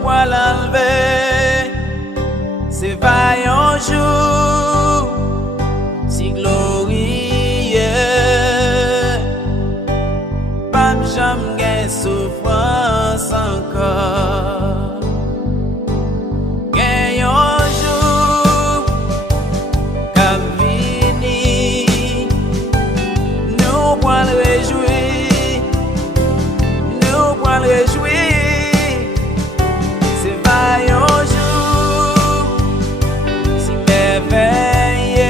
pour l'enlever. C'est vaillant jour, si glorieux. Pas jamais gain souffrance encore. Gain un jour, comme vini, nous pour le réjouir, nous pour le réjouir. C'est vaillant jour, si merveilleux.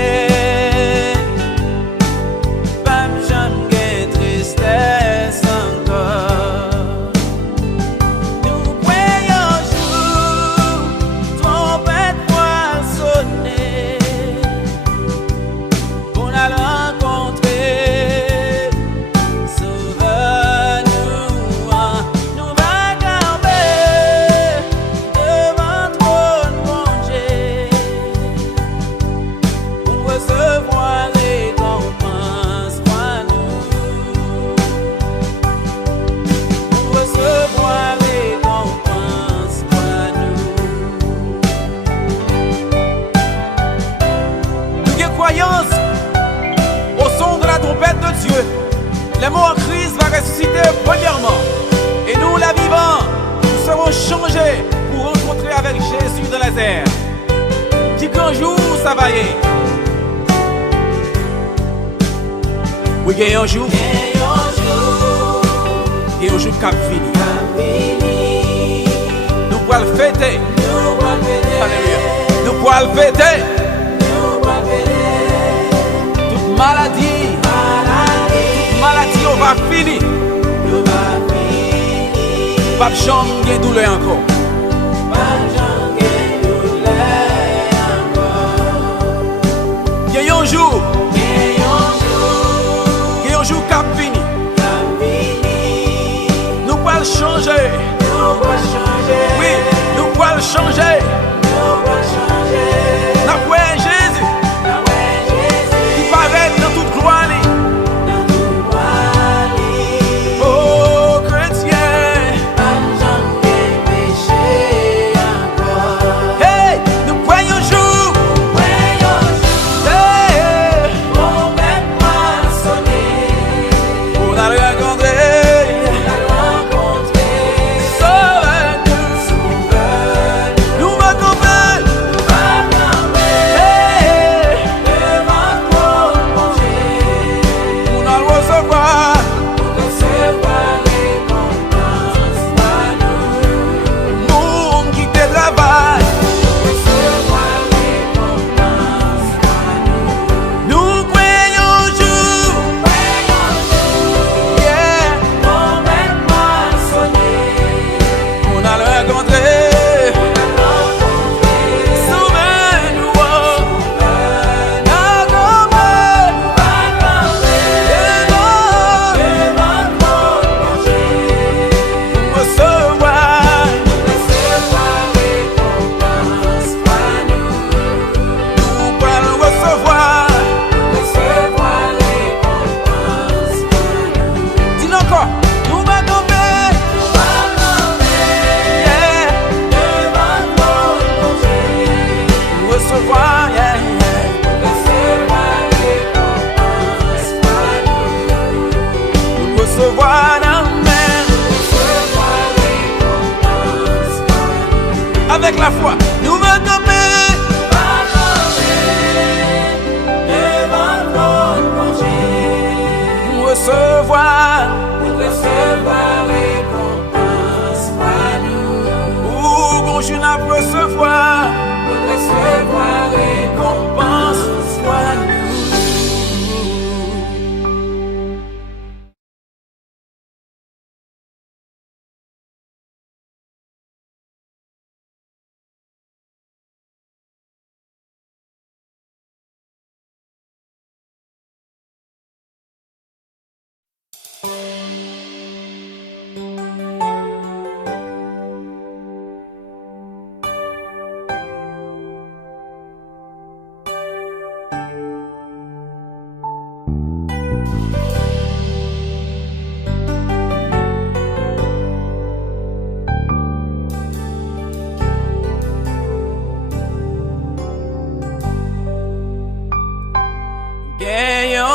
Pas jamais gain tristesse encore. Nous voyons jour, trompette voile sonner, pour la rencontrer. Sauve-nous, nous va camper devant trône bon Dieu, pour recevoir récompense pour nous, pour recevoir récompense pour nous. Nous avons croyance au son de la trompette de Dieu. Les morts en Christ va ressusciter premièrement. Et nous, la vivants, nous serons changés pour rencontrer avec Jésus de Nazareth. Qui qu'un jour ça va y est. Oui, il y a un jour. Il y a un jour cap fini. Nous pourrons le fêter. Alléluia. Nous pourrons le fêter. Toute maladie, on va finir. Pas de chambre, de douleur encore. Il y a un jour, il y a un jour cap fini. Nous pourrons le changer. Oui, nous pourrons le changer. La foi en Jésus, qui paraît dans toute gloire. Oh, chrétien, hey, nous croyons un jour. Hey, on a rencontré. Nous va camper. Hey, on a le recevoir. Monde qui te travaille. Nous croyons un jour. Yeah, on a le rencontré. Sauve-nous, oh. La camper. Recevoir. Nous pourrons recevoir. Dis-nous encore. Nous va camper. Yeah. Recevoir, yeah, yeah. Recevoir, amen. Avec la foi, nous va camper. Recevoir. Ou bonjour n'a recevoir. Récompense, soit